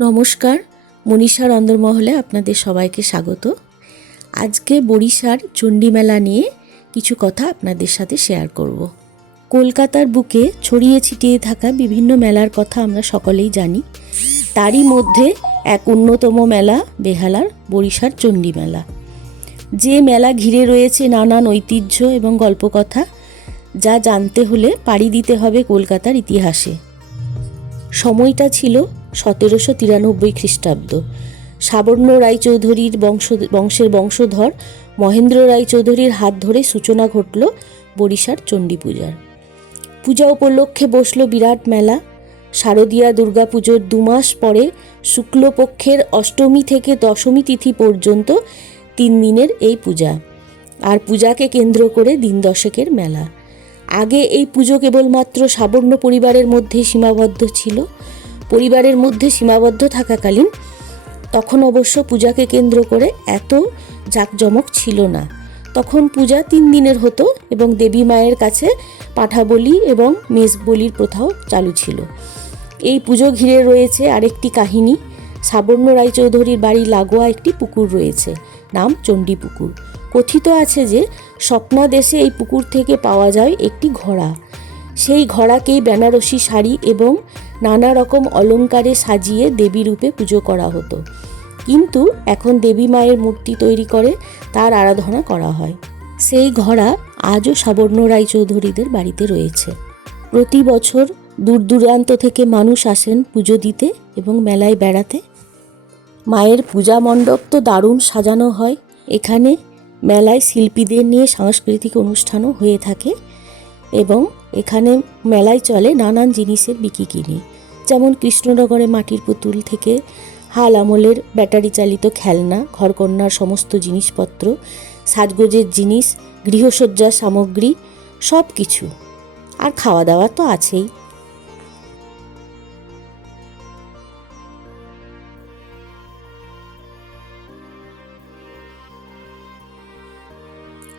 নমস্কার, মনীষার অন্দরমহলে আপনাদের সবাইকে স্বাগত। আজকে বরিশার চণ্ডী মেলা নিয়ে কিছু কথা আপনাদের সাথে শেয়ার করব। কলকাতার বুকে ছড়িয়ে ছিটিয়ে থাকা বিভিন্ন মেলার কথা আমরা সকলেই জানি। তারই মধ্যে এক অন্যতম মেলা বেহালার বরিশার চণ্ডী মেলা। যে মেলা ঘিরে রয়েছে নানান ঐতিহ্য এবং গল্পকথা, যা জানতে হলে পাড়ি দিতে হবে কলকাতার ইতিহাসে। সময়টা ছিল সতেরোশো তিরানব্বই খ্রিস্টাব্দ। সাবর্ণ রায়চৌধুরীর বংশ, বংশের বংশধর মহেন্দ্র রায়চৌধুরীর হাত ধরে সূচনা ঘটল বরিশার চণ্ডী পূজার পূজা উপলক্ষে বসল বিরাট মেলা। শারদীয়া দুর্গাপুজোর দু মাস পরে শুক্লপক্ষের অষ্টমী থেকে দশমী তিথি পর্যন্ত তিন দিনের এই পূজা। আর পূজাকে কেন্দ্র করে দিন দশকের মেলা। আগে এই পুজো কেবলমাত্র সাবর্ণ পরিবারের মধ্যেই সীমাবদ্ধ ছিল। পরিবারের মধ্যে সীমাবদ্ধ থাকাকালীন, তখন অবশ্য পূজাকে কেন্দ্র করে এত জাঁকজমক ছিল না। তখন পূজা তিন দিনের হতো এবং দেবী মায়ের কাছে পাঠা বলি এবং মেষ বলির প্রথাও চালু ছিল। এই পুজো ঘিরে রয়েছে আরেকটি কাহিনী। সাবর্ণ রায়চৌধুরীর বাড়ি লাগোয়া একটি পুকুর রয়েছে, নাম চণ্ডী পুকুর। কথিত আছে যে স্বপ্নাদেশে এই পুকুর থেকে পাওয়া যায় একটি ঘোড়া। সেই ঘোড়াকেই বেনারসি শাড়ি এবং নানা রকম অলঙ্কারে সাজিয়ে দেবী রূপে পুজো করা হতো। কিন্তু এখন দেবী মায়ের মূর্তি তৈরি করে, তার আরাধনা করা হয়। সেই ঘোড়া আজও সাবর্ণ রায়চৌধুরীদের বাড়িতে রয়েছে। প্রতি বছর দূর দূরান্ত থেকে মানুষ আসেন পুজো দিতে এবং মেলায় বেড়াতে। মায়ের পূজা মণ্ডপ তো দারুণ সাজানো হয়। এখানে মেলায় শিল্পীদের নিয়ে সাংস্কৃতিক অনুষ্ঠানও হয়ে থাকে। এবং এখানে মেলায় চলে নানান জিনিসের বিকিকিনি। যেমন কৃষ্ণনগরে মাটির পুতুল থেকে হাল আমলের ব্যাটারি চালিত খেলনা ঘরকন্যার সমস্ত জিনিসপত্র, সাজগোজের জিনিস গৃহসজ্জার সামগ্রী সব কিছু আর খাওয়া দাওয়া তো আছেই।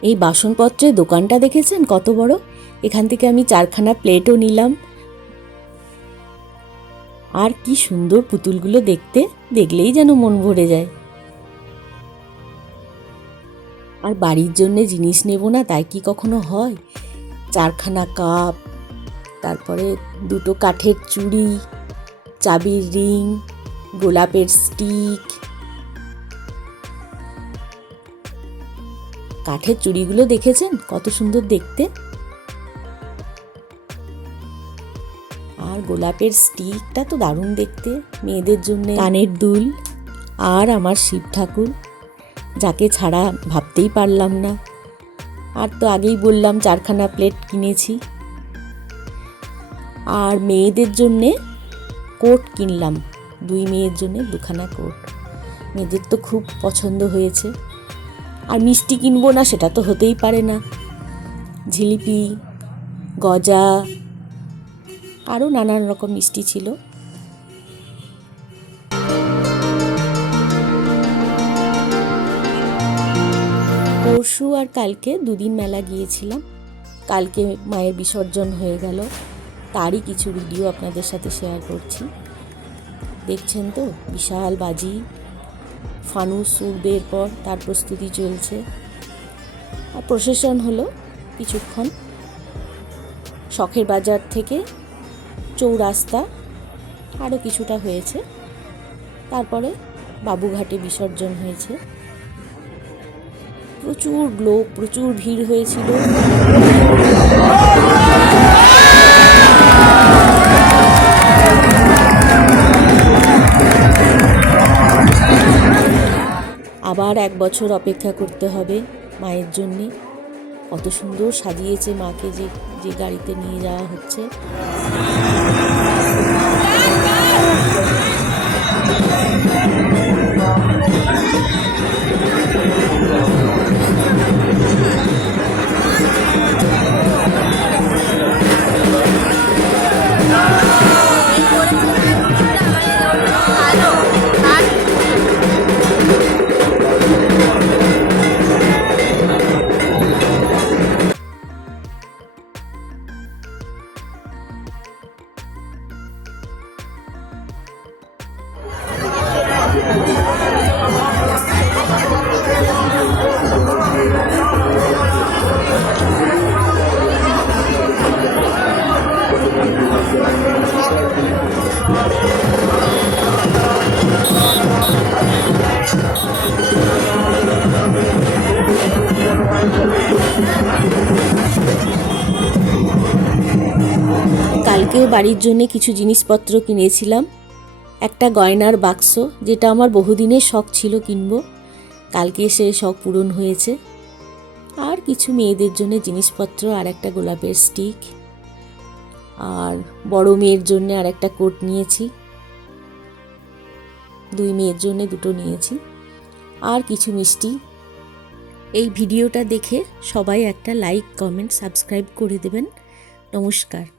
এই বাসনপত্রের দোকানটা দেখেছেন? কত বড়? এখান থেকে আমি চারখানা প্লেটও নিলাম। আর কি সুন্দর পুতুলগুলো দেখতে। দেখলেই যেন মন ভরে যায়। আর বাড়ির জন্য জিনিস নেব না, তাই কি কখনো হয়? চারখানা কাপ, তারপরে দুটো কাঠের চুড়ি, চাবির রিং, গোলাপের স্টিক কাঠের চুড়িগুলো দেখেছেন? কত সুন্দর দেখতে। আর গোলাপের স্টিকটা তো দারুণ দেখতে, মেয়েদের জন্য। কানের দুল। আর আমার শিব ঠাকুর, যাকে ছাড়া ভাবতেই পারলাম না। আর তো আগেই বললাম, চারখানা প্লেট কিনেছি। আর মেয়েদের জন্যে কোট কিনলাম, দুই মেয়ের জন্য দুখানা কোট। মেয়েদের তো খুব পছন্দ হয়েছে। আর মিষ্টি কিনবো না, সেটা তো হতেই পারে না। জিলিপি, গজা আরও নানান রকম মিষ্টি ছিল। পরশু আর কালকে দুদিন মেলা গিয়েছিলাম। কালকে মায়ের বিসর্জন হয়ে গেল। তারই কিছু ভিডিও আপনাদের সাথে শেয়ার করছি। দেখছেন তো? বিশাল বাজি। ফানুস উড়বের পর তার প্রস্তুতি চলছে। আর প্রসেশন হলো কিছুক্ষণ শখের বাজার থেকে চৌরাস্তা আরও কিছুটা হয়েছে। তারপরে বাবুঘাটে বিসর্জন হয়েছে। প্রচুর লোক, প্রচুর ভিড় হয়েছিল। আবার এক বছর অপেক্ষা করতে হবে মায়ের জন্যে। কত সুন্দর সাজিয়েছে মাকে যে যে গাড়িতে নিয়ে যাওয়া হচ্ছে। কালকেও বাড়ির জন্য কিছু জিনিসপত্র কিনেছিলাম। একটা গয়নার বাক্স, যেটা আমার বহুদিনের শখ ছিল কিনবো। কালকে সে শখ পূরণ হয়েছে। আর কিছু মেয়েদের জন্য জিনিসপত্র, আর একটা গোলাপের স্টিক আর বড় মেয়ের জন্য আর একটা কোট নিয়েছি। দুই মেয়ের জন্য দুটো নিয়েছি। আর কিছু মিষ্টি। এই ভিডিওটা দেখে সবাই একটা লাইক কমেন্ট সাবস্ক্রাইব করে দেবেন। নমস্কার।